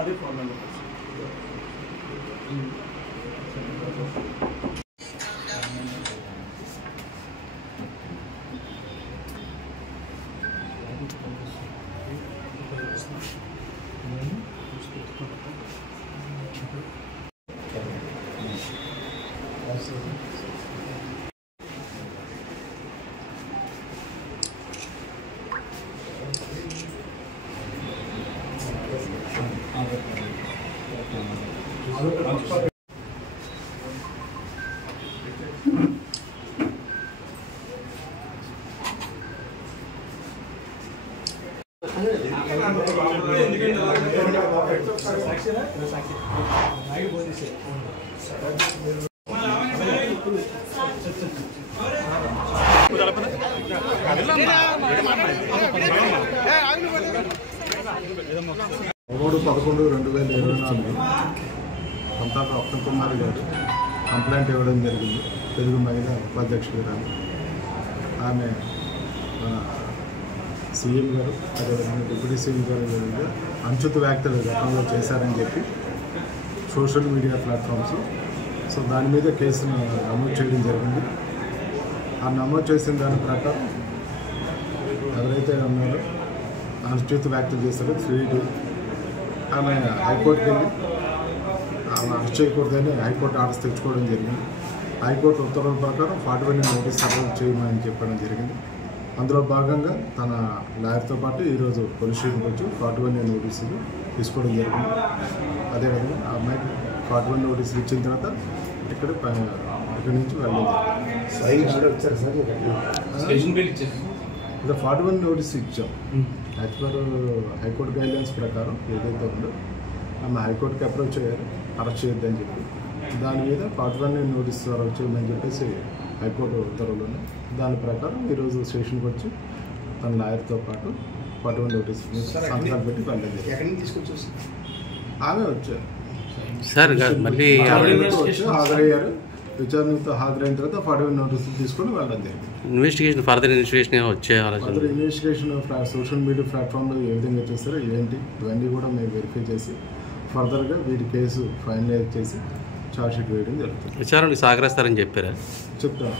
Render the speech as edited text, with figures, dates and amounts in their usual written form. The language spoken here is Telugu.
అదే ఫోన్ నెంబర్ మూడు 11/2024 అంతాక అప్షన్ కుమార్ గారు కంప్లైంట్ ఇవ్వడం జరిగింది. తెలుగు మహిళా ఉపాధ్యక్షురాలు ఆమె సీఎం గారు అదేవిధంగా డిప్యూటీ సీఎం గారు అనుచిత వ్యాఖ్యలు గతంలో చేశారని చెప్పి సోషల్ మీడియా ప్లాట్ఫామ్స్ సో దాని మీద కేసును నమోదు చేయడం జరిగింది. ఆ నమోదు చేసిన దాని ప్రకారం ఎవరైతే ఉన్నారో అనుచిత వ్యాఖ్యలు చేశారో 3D ఆమె హైకోర్టుకి వెళ్ళి ఆమె అరెస్ట్ చేయకూడదని హైకోర్టు ఆర్డర్స్ తెచ్చుకోవడం జరిగింది. హైకోర్టు ఉత్తర్వుల ప్రకారం 41 నోటీస్ సర్వ్ చేయమని చెప్పడం జరిగింది. అందులో భాగంగా తన లాయర్తో పాటు ఈరోజు పోలీస్ స్టేషన్కి వచ్చి 41 నోటీసులు తీసుకోవడం జరిగింది. అదేవిధంగా ఆ అమ్మాయికి 41 నోటీసులు ఇచ్చిన తర్వాత ఇక్కడి నుంచి వెళ్ళడం జరిగింది. ఇలా 41 నోటీస్ ఇచ్చాం. యాజ్ పర్ హైకోర్టు గైడ్లైన్స్ ప్రకారం ఏదైతే ఉందో ఆమె హైకోర్టుకి అప్రోచ్ అయ్యారు అరెస్ట్ చేయొద్దని చెప్పి దాని మీద 41 నోటీస్ సర్వ్ చేయమని చెప్పేసి హైకోర్టు ఉత్తర్వులు దాని ప్రకారం ఈరోజు స్టేషన్కి వచ్చి తన లాయర్తో పాటు 41 నోటీస్ సంతకాలు పెట్టి వెళ్ళలేదు. ఆమె వచ్చారు సార్ మళ్ళీ హాజరయ్యారు. విచారణతో హాజరైన తర్వాత 41 నోటీసులు తీసుకొని వెళ్ళడం జరిగింది. Further investigation further investigation social media ప్లాట్ఫామ్లో ఏ విధంగా చేస్తారో ఏంటి ఇవన్నీ కూడా మేము వెరిఫై చేసి ఫర్దర్గా వీటి కేసు ఫైనలైజ్ చేసి ఛార్జ్షీట్ వేయడం జరుగుతుంది. విచారణకు సహకరిస్తారని చెప్పారా? చెప్తాను.